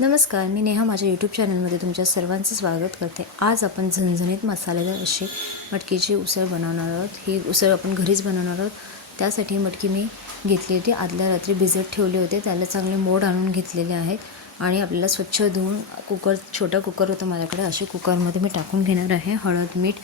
नमस्कार मी नेहा माझ्या यूट्यूब चॅनलमध्ये तुमच्या सर्वांचं स्वागत करते. आज आपण झणझणीत मसालेदार अशी मटकीची उसळ बनवणार आहोत. ही उसळ आपण घरीच बनवणार आहोत. त्यासाठी मटकी मी घेतली होती. आदल्या रात्री भिजत ठेवले होते. त्याला चांगले मोड आणून घेतलेले आहेत आणि आपल्याला स्वच्छ धुवून कुकर छोटा कुकर होतं माझ्याकडे. असे कुकरमध्ये मी टाकून घेणार आहे. हळद मीठ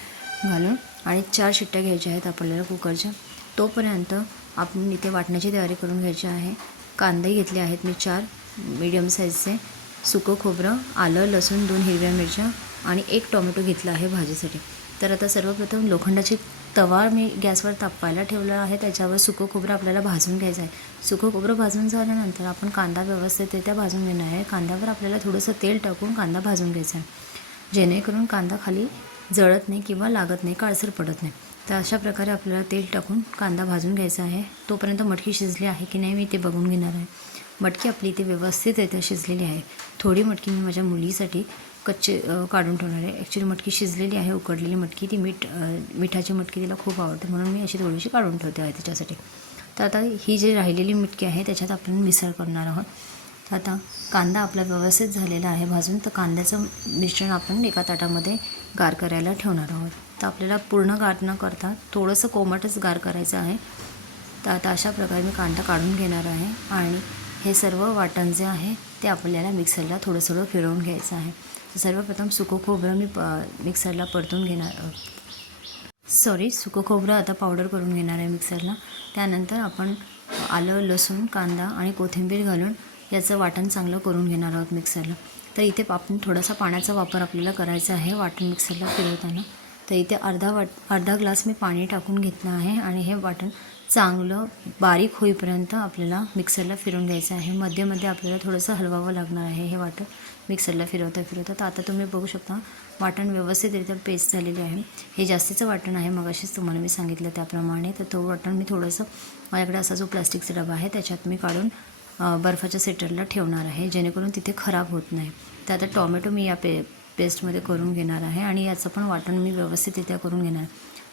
घालून आणि चार शिट्ट्या घ्यायच्या आहेत आपल्याला कुकरच्या. तोपर्यंत आपण इथे वाटण्याची तयारी करून घ्यायची आहे. कांदे घेतले आहेत मी चार. मीडियम साईजचे सुकं खोबरं आलं लसूण दोन हिरव्या मिरच्या आणि एक टोमॅटो घेतला आहे भाजीसाठी. तर आता सर्वप्रथम लोखंडाची तवा मी गॅसवर तापवायला ठेवला आहे. त्याच्यावर सुकं खोबरं आपल्याला भाजून घ्यायचं आहे सुकं खोबरं भाजून झाल्यानंतर आपण कांदा व्यवस्थितरित्या भाजून घेणार आहे. कांद्यावर आपल्याला थोडंसं तेल टाकून कांदा भाजून घ्यायचा आहे. जेणेकरून कांदा खाली जळत नाही किंवा लागत नाही काळसर पडत नाही. तर अशा प्रकारे आपल्याला तेल टाकून कांदा भाजून घ्यायचा आहे. तोपर्यंत मटकी शिजली आहे की नाही मी ते बघून घेणार आहे. मटकी आपली इथे व्यवस्थितरित्या शिजलेली आहे. थोडी मटकी मी माझ्या मुलीसाठी कच्चे काढून ठेवणार आहे. ॲक्च्युली मटकी शिजलेली आहे उकडलेली मटकी. ती मीठ मिठाची मटकी तिला खूप आवडते. म्हणून मी अशी थोडीशी काढून ठेवते आहे तिच्यासाठी. तर आता ही जी राहिलेली मटकी आहे त्याच्यात आपण मिसळ करणार आहोत. तर आता कांदा आपला व्यवस्थित झालेला आहे भाजून. तर कांद्याचं मिश्रण आपण एका ताटामध्ये गार करायला ठेवणार आहोत. तर आपल्याला पूर्ण गार न करता थोडंसं कोमटच गार करायचं आहे. तर आता अशा प्रकारे मी कांदा काढून घेणार आहे. आणि हे सर्व वाटण जे आहे ते आपल्याला मिक्सरला थोडं थोडं फिरवून घ्यायचं आहे. तर सर्वप्रथम सुकं खोबरं मी प मिक्सरला परतून घेणार सॉरी सुकं खोबरं आता पावडर करून घेणार आहे मिक्सरला. त्यानंतर आपण आलं लसूण कांदा आणि कोथिंबीर घालून याचं वाटण चांगलं करून घेणार आहोत मिक्सरला. तर इथे आपण थोडासा पाण्याचा वापर आपल्याला करायचा आहे वाटण मिक्सरला फिरवताना. तर इथे अर्धा वाट अर्धा ग्लास मी पाणी टाकून घेतलं आहे आणि हे वाटण चांगलं बारीक होईपर्यंत आपल्याला मिक्सरला फिरून घ्यायचं आहे. मध्ये मध्ये आपल्याला थोडंसं हलवावं लागणार आहे हे वाटण मिक्सरला फिरवता फिरवता. तर आता तुम्ही बघू शकता वाटण व्यवस्थितरित्या पेस्ट झालेले आहे. हे जास्तीचं वाटण आहे मग अशीच तुम्हाला मी सांगितलं त्याप्रमाणे. तर तो वाटण मी थोडंसं माझ्याकडे असा जो प्लास्टिकचा डबा आहे त्याच्यात मी काढून बर्फाच्या सेटरला ठेवणार आहे जेणेकरून तिथे खराब होत नाही. तर आता टॉमॅटो मी या पे पेस्टमध्ये करून घेणार आहे आणि याचं पण वाटण मी व्यवस्थितरित्या करून घेणार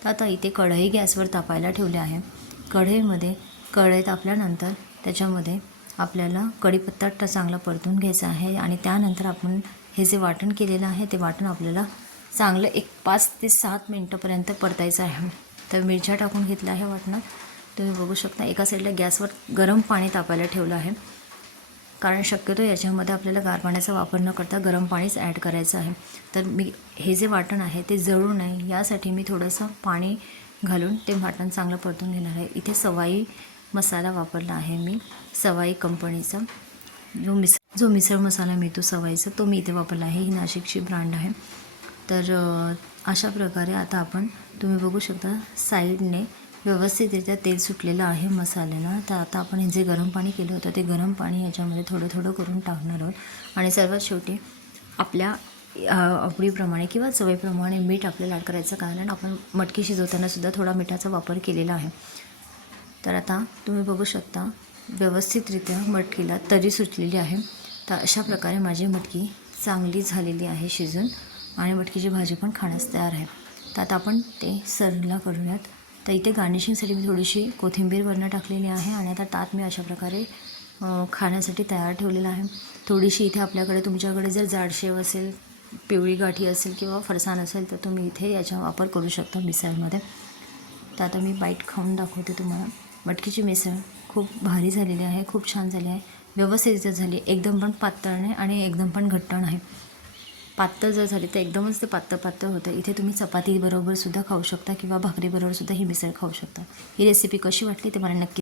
तर आता इथे कढई गॅसवर तापायला ठेवले आहे. कढईमध्ये कढई तापल्यानंतर त्याच्यामध्ये आपल्याला कढीपत्ता ट- चांगला परतून घ्यायचा आहे आणि त्यानंतर आपण हे जे वाटण केलेलं आहे ते वाटण आपल्याला चांगलं एक पाच ते सात मिनटंपर्यंत परतायचं आहे. तर मिरच्या टाकून घेतल्या आहे वाटणात. तुम्ही बघू शकता एका साईडला गॅसवर गरम पाणी तापायला ठेवलं आहे. कारण शक्यतो याच्यामध्ये आपल्याला गार पाण्याचा वापर न करता गरम पाणीच ॲड करायचं आहे. तर मी हे जे वाटण आहे ते जळू नये. यासाठी मी थोडंसं पाणी घालून ते मटण चांगलं परतून घेणार आहे. इथे सवाई मसाला वापरला आहे मी सवाई कंपनीचा. जो मिस जो मिसळ मसाला मिळतो सवाईचा तो मी इथे वापरला आहे. ही नाशिकची ब्रँड आहे. तर अशा प्रकारे आता आपण तुम्ही बघू शकता साईडने व्यवस्थितरित्या तेल सुटलेलं आहे मसाल्यानं. तर आता आपण हे जे गरम पाणी केलं होतं ते गरम पाणी याच्यामध्ये थोडं थोडं करून टाकणार आहोत. आणि सर्वात शेवटी आपल्या आवडीप्रमाणे किंवा चवीप्रमाणे मीठ आपल्याला ॲड करायचं कारण आपण मटकी शिजवतानासुद्धा थोडा मिठाचा वापर केलेला आहे. तर आता तुम्ही बघू शकता व्यवस्थितरित्या मटकीला तरी सुटलेली आहे. तर अशा प्रकारे माझी मटकी चांगली झालेली आहे शिजून आणि मटकीची भाजी पण खाण्यास तयार आहे. तर आता आपण ते सर्वला करूयात. तर इथे गार्निशिंगसाठी मी थोडीशी कोथिंबीर वरणं टाकलेली आहे आणि आता ताट मी अशा प्रकारे खाण्यासाठी तयार ठेवलेला आहे. थोडीशी इथे आपल्याकडे तुमच्याकडे जर जाडशेव असेल पिवळी गाठी असेल किंवा फरसाण असेल तर तुम्ही इथे याचा वापर करू शकता मिसळमध्ये. तर आता मी बाईट खाऊन दाखवते तुम्हाला. मटकीची मिसळ खूप भारी झालेली आहे खूप छान झाली आहे. व्यवस्थित झाली एकदम पण पातळ नाही आणि एकदम पण घट्ट नाही. पातळ जर झाली तर एकदमच ते पातळ पातळ होतं. इथे तुम्ही चपातीबरोबर सुद्धा खाऊ शकता किंवा भाकरीबरोबर सुद्धा ही मिसळ खाऊ शकता. ही रेसिपी कशी वाटली ते मला नक्की